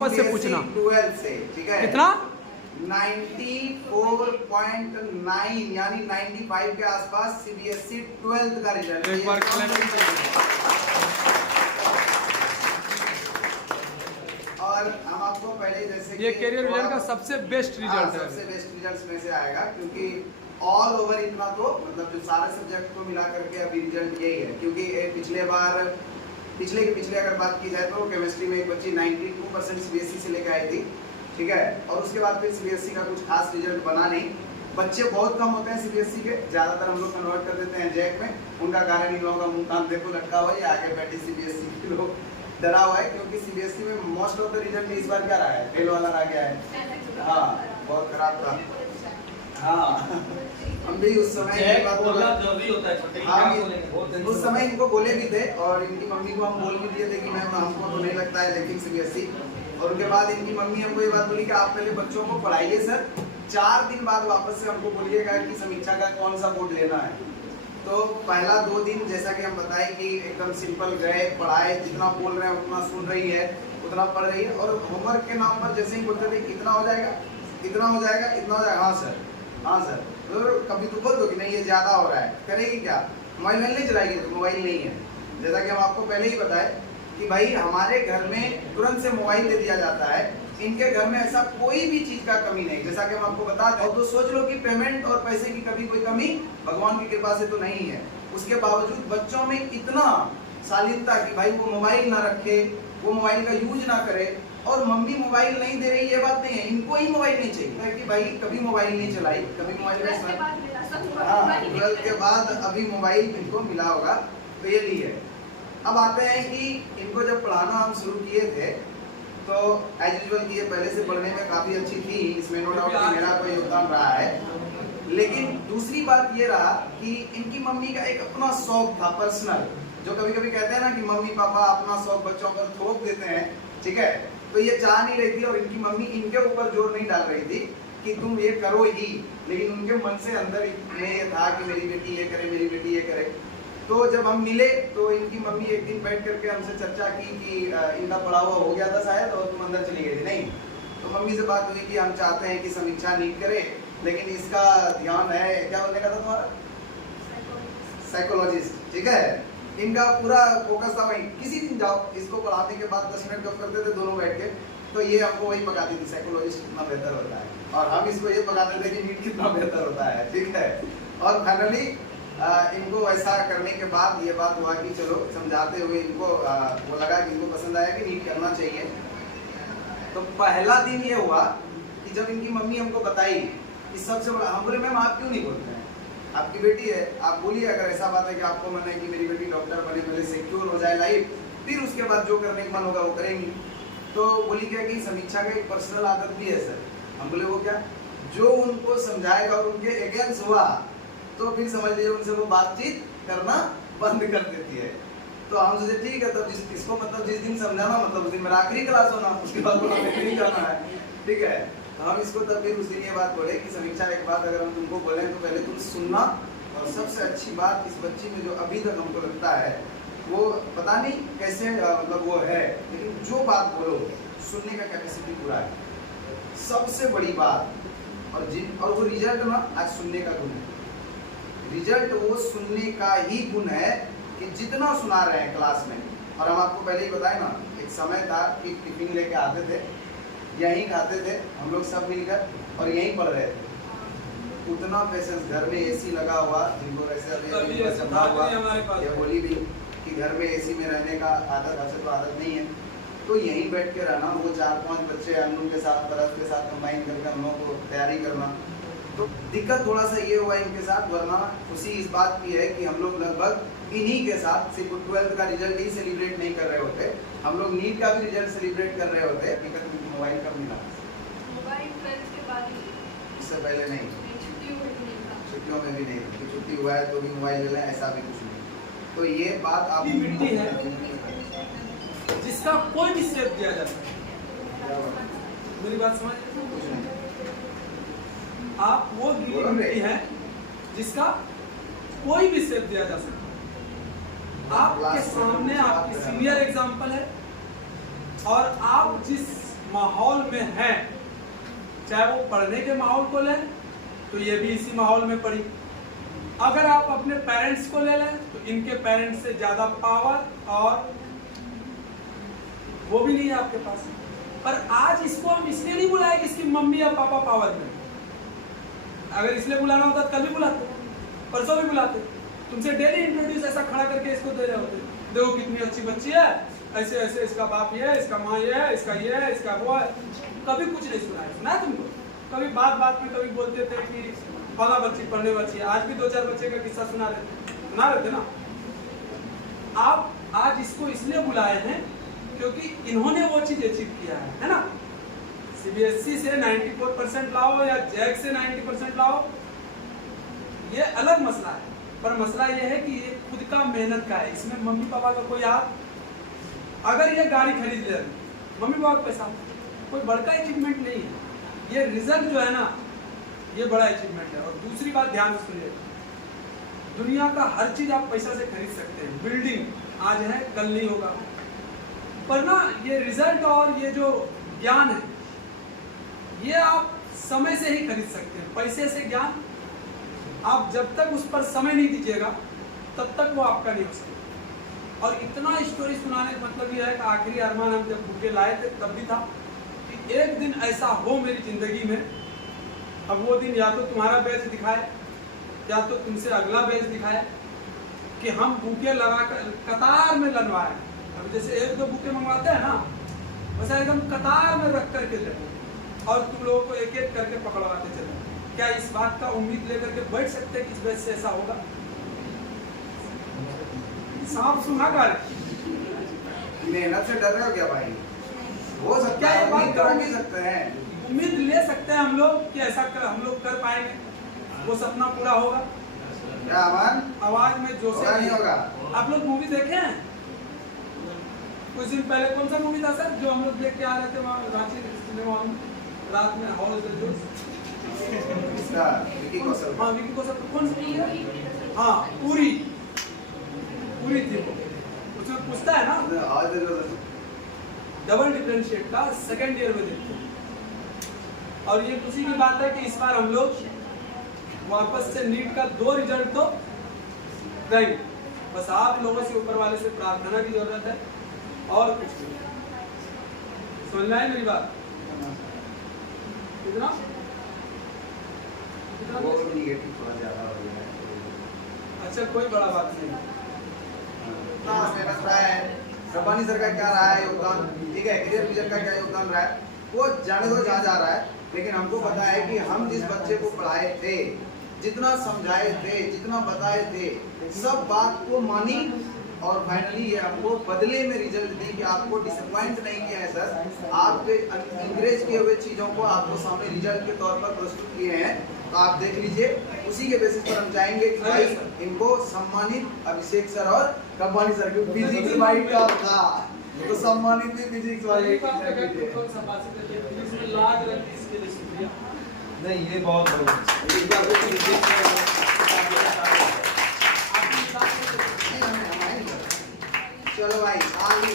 से पूछना 12 से, ठीक है कितना 94.9 यानी 95 के आसपास सीबीएसई 12th का रिजल्ट। एक बार और हम आपको पहले जैसे ये कैरियर रिजल्ट का सबसे बेस्ट रिजल्ट है, सबसे बेस्ट रिजल्ट में से आएगा क्योंकि ऑल ओवर इतना तो मतलब जो सारे सब्जेक्ट को मिला करके अभी रिजल्ट यही है। क्योंकि पिछले अगर बात की जाए तो केमिस्ट्री में एक बच्ची 92% सीबीएसई से लेकर आई थी, ठीक है। और उसके बाद फिर सीबीएसई का कुछ खास रिजल्ट बना नहीं। बच्चे बहुत कम होते हैं सीबीएसई के, ज़्यादातर हम लोग कन्वर्ट कर देते हैं जैक में। उनका कारण इन लोगों का मुंह कान देखो लटका हुआ है, आगे बैठे सीबीएसई के लोग डरा हुआ है क्योंकि सीबीएसई में मोस्ट ऑफ द रिजल्ट इस बार क्या रहा है, फेल वाला रह गया है। हाँ बहुत खराब था। हाँ हम भी उस समय उस समय इनको बोले भी थे और इनकी मम्मी को हम बोल भी दिए थे कि मैम हमको तो नहीं लगता है लेकिन सीबीएसई। और उनके बाद इनकी मम्मी हमको ये बात बोली कि आप पहले बच्चों को पढ़ाइए सर, 4 दिन बाद वापस से हमको बोलिएगा कि समीक्षा का कौन सा बोर्ड लेना है। तो पहला 2 दिन जैसा कि हम बताए कि एकदम सिंपल गए, पढ़ाए, जितना बोल रहे हैं उतना सुन रही है, उतना पढ़ रही है। और होमवर्क के नाम पर जैसे ही बोलते थे इतना हो जाएगा, इतना हो जाएगा, इतना हो जाएगा, हाँ सर, हाँ सर। तो कभी तो बोल दो कि नहीं ये ज़्यादा हो रहा है, करेगी क्या, मोबाइल नहीं चलाएगी तो मोबाइल नहीं है। जैसा कि हम आपको पहले ही बताए कि भाई हमारे घर में तुरंत से मोबाइल दे दिया जाता है, इनके घर में ऐसा कोई भी चीज का कमी नहीं। जैसा कि हम आपको बताते हैं तो सोच लो कि पेमेंट और पैसे की कभी कोई कमी भगवान की कृपा से तो नहीं है। उसके बावजूद बच्चों में इतना शालीनता कि भाई वो मोबाइल ना रखे, वो मोबाइल का यूज ना करे। और मम्मी मोबाइल नहीं दे रही ये बात नहीं है, इनको ही मोबाइल नहीं चाहिए कि भाई कभी मोबाइल नहीं चलाई, कभी मोबाइल नहीं। हाँ 12 के बाद अभी मोबाइल इनको मिला होगा तो ये भी है। अब आते हैं कि इनको जब पढ़ाना हम शुरू किए थे तो एज यूजुअल की ये पहले से पढ़ने में काफ़ी अच्छी थी, इसमें नो डाउट मेरा कोई योगदान रहा है। लेकिन दूसरी बात ये रहा कि इनकी मम्मी का एक अपना शौक था पर्सनल, जो कभी कभी कहते हैं ना कि मम्मी पापा अपना शौक बच्चों पर थोप देते हैं, ठीक है। तो ये चाह नहीं रही थी और इनकी मम्मी इनके ऊपर जोर नहीं डाल रही थी कि तुम ये करो ही, लेकिन उनके मन से अंदर में ये था कि मेरी बेटी ये करे, मेरी बेटी ये करे। तो जब हम मिले तो इनकी मम्मी एक दिन बैठ करके हमसे चर्चा की कि इनका पढ़ा हुआ हो गया था शायद और तुम अंदर चली गई थी। नहीं, तो मम्मी से बात हुई कि हम चाहते हैं कि समीक्षा नीट करे, लेकिन इसका ध्यान है, क्या बोलने का था तुम्हारा, साइकोलॉजिस्ट, ठीक है। इनका पूरा फोकस था वहीं। किसी दिन जाओ इसको पढ़ाने के बाद 10 मिनट कब करते थे दोनों बैठ के, तो ये हमको वही पकाती थी साइकोलॉजिस्ट कितना बेहतर होता है, और हम इसको ये पकाते थे कि नीट कितना बेहतर होता है, ठीक है। और फाइनली इनको ऐसा करने के बाद ये बात हुआ कि चलो समझाते हुए इनको वो लगा कि इनको पसंद आया कि नीट करना चाहिए। तो पहला दिन ये हुआ कि जब इनकी मम्मी हमको बताई कि सबसे बड़ा, हम बोले मैम आप क्यों नहीं बोलते हैं, आपकी बेटी है, आप बोलिए अगर ऐसा बात है कि आपको मन है कि मेरी बेटी डॉक्टर बने, पहले सिक्योर हो जाए लाइफ, फिर उसके बाद जो करने का मन होगा वो करेंगी। तो बोली क्या कि समीक्षा का एक पर्सनल आदत भी है सर। हम बोले वो क्या, जो उनको समझाएगा और उनके अगेंस्ट हुआ तो फिर समझ लीजिए उनसे वो बातचीत करना बंद कर देती है। तो हम सोचे ठीक है, तब इसको मतलब जिस दिन समझाना मतलब उस दिन मेरा आखिरी क्लास होना, उसके बाद नहीं करना है, ठीक है। तो हम इसको तब फिर उस दिन ये बात बोले कि समीक्षा एक बात अगर हम तुमको बोले तो पहले तुम सुनना, और सबसे अच्छी बात इस बच्ची में जो अभी तक हमको लगता है वो पता नहीं कैसे मतलब वो है, लेकिन जो बात बोलो सुनने का कैपेसिटी पूरा है, सबसे बड़ी बात। और वो रिजल्ट ना आज सुनने का गुण है, रिजल्ट वो सुनने का ही गुण है कि जितना सुना रहे हैं क्लास में। और हम आपको पहले ही बताए ना, एक समय था कि टिफिन लेके आते थे, यहीं खाते थे हम लोग सब मिलकर और यहीं पढ़ रहे थे। उतना पेशेंस, घर में एसी लगा हुआ, जिनको वैसे हुआ ये बोली भी कि घर में एसी में रहने का आदत हमसे तो आदत नहीं है, तो यहीं बैठ के रहना। वो 4-5 बच्चे अन्नू के साथ परस के साथ कंबाइन करके हम लोगों को तैयारी करना। तो दिक्कत थोड़ा सा ये हुआ इनके साथ, वरना खुशी इस बात की है कि हम लोग लगभग इन्हीं के साथ सिर्फ 12th का रिजल्ट ही सेलिब्रेट नहीं कर रहे होते, हम लोग नीट का भी रिजल्ट सेलिब्रेट कर रहे होते। मोबाइल कब मिला? मोबाइल 12th के बाद ही, इससे पहले नहीं, छुट्टियों में भी नहीं, कि छुट्टी हुआ है तो भी मोबाइल ले लें, ऐसा भी कुछ नहीं। तो ये बात आप मिट्टी है जिसका कोई भी स्टेप दिया जा सकता है, मेरी बात समझ, कुछ नहीं। आप वो मिट्टी है जिसका कोई भी स्टेप दिया जा सकता है। आपके सामने आपके सीनियर एग्जाम्पल है और आप जिस माहौल में हैं, चाहे वो पढ़ने के माहौल को लें तो ये भी इसी माहौल में पढ़ी, अगर आप अपने पेरेंट्स को ले लें तो इनके पेरेंट्स से ज़्यादा पावर और वो भी नहीं है आपके पास। पर आज इसको हम इसलिए नहीं बुलाए कि इसकी मम्मी या पापा पावर में, अगर इसलिए बुलाना होता तो कल भी बुलाते, परसों भी बुलाते, तुमसे डेली इंट्रोड्यूस ऐसा खड़ा करके इसको दे रहे होते, देखो कितनी अच्छी बच्ची है, ऐसे ऐसे इसका बाप ये है, इसका माँ ये है, इसका ये है, इसका वो है। कभी कुछ नहीं सुना है तुमको? कभी बात बात में कभी बोलते थे कि फला बच्ची पढ़ने बच्ची है, आज भी 2-4 बच्चे का किस्सा सुना रहे थे ना। आप आज इसको इसलिए बुलाए हैं क्योंकि इन्होंने वो चीज अचीव किया है ना। सीबीएसई से 94% लाओ या जैक से 90% लाओ, ये अलग मसला है, पर मसला ये है कि ये खुद का मेहनत का है, इसमें मम्मी पापा का कोई हाथ। अगर ये गाड़ी खरीद ले मम्मी पापा का पैसा, कोई बड़का अचीवमेंट नहीं है, ये रिजल्ट जो है ना ये बड़ा अचीवमेंट है। और दूसरी बात ध्यान से सुनिए, दुनिया का हर चीज आप पैसा से खरीद सकते हैं, बिल्डिंग आज है कल नहीं होगा, पर ना ये रिजल्ट और ये जो ज्ञान है ये आप समय से ही खरीद सकते हैं। पैसे से ज्ञान आप जब तक उस पर समय नहीं दीजिएगा तब तक वो आपका नहीं हो सकता। और इतना स्टोरी सुनाने का मतलब ये है कि आखिरी अरमान हम जब बुके लाए थे तब भी था कि एक दिन ऐसा हो मेरी जिंदगी में, अब वो दिन या तो तुम्हारा बैच दिखाए या तो तुमसे अगला बैच दिखाए कि हम बुके लगा कर कतार में लगवाए। अब जैसे 1-2 बुके मंगवाते हैं ना, वैसा एकदम कतार में रख करके चले और तुम लोगों को एक एक करके पकड़वाते चले। क्या इस बात का उम्मीद लेकर के बैठ सकते हैं कि इस बैच से ऐसा होगा? सांप सुना कर मेहनत से डर रहे हो क्या भाई? हो सकता क्या है, ये बात उम्मीद का कर भी सकते हैं, उम्मीद ले सकते हैं हम लोग कि ऐसा हम लोग कर पाएंगे, वो सपना पूरा होगा? क्या अमन? आवाज में जोश होगा नहीं होगा? आप लोग मूवी देखे हैं? कुछ दिन पहले कौन सा मूवी था सर जो हम लोग देख के आ रहे थे वहाँ रांची सिनेमा हॉल में रात में, हॉल द जोश? इसका विकी कौशल। हाँ विकी कौशल। कौन सी मूवी है? हाँ पूरी थी वो। उसमें पूछता है ना आज जो डबल डिफरेंशिएट का सेकेंड ईयर में देखते हैं। और ये खुशी की बात है कि इस बार हम लोग वापस से नीट का 2 रिजल्ट तो देंगे। बस आप लोगों से ऊपर वाले से प्रार्थना की जरूरत है और कुछ नहीं। समझ में आई मेरी बात? कितना वो निगेटिव थोड़ा ज्यादा हो गया है। अच्छा कोई बड़ा बात नहीं। हाँ, मेहनत रहा है, रब्बानी सर का क्या रहा है योगदान, ठीक है, करियर विजन का क्या योगदान रहा है, वो जाने दो जहाँ जा रहा है। लेकिन हमको पता है कि हम जिस बच्चे को पढ़ाए थे, जितना समझाए थे, जितना बताए थे, सब बात को मानी और फाइनली ये हमको बदले में रिजल्ट दी कि आपको डिसअपॉइंट नहीं किया है सर, आपके इंकरेज किए हुए चीज़ों को आपको सामने रिजल्ट के तौर पर प्रस्तुत किए हैं। तो आप देख लीजिए, उसी के बेसिस पर हम चाहेंगे कि भाई इनको सम्मानित अभिषेक सर और रब्बानी सर की फिजिक्स वाइट का था, तो सम्मानित भी फिजिक्स वाले नहीं, ये बहुत चलो भाई आगे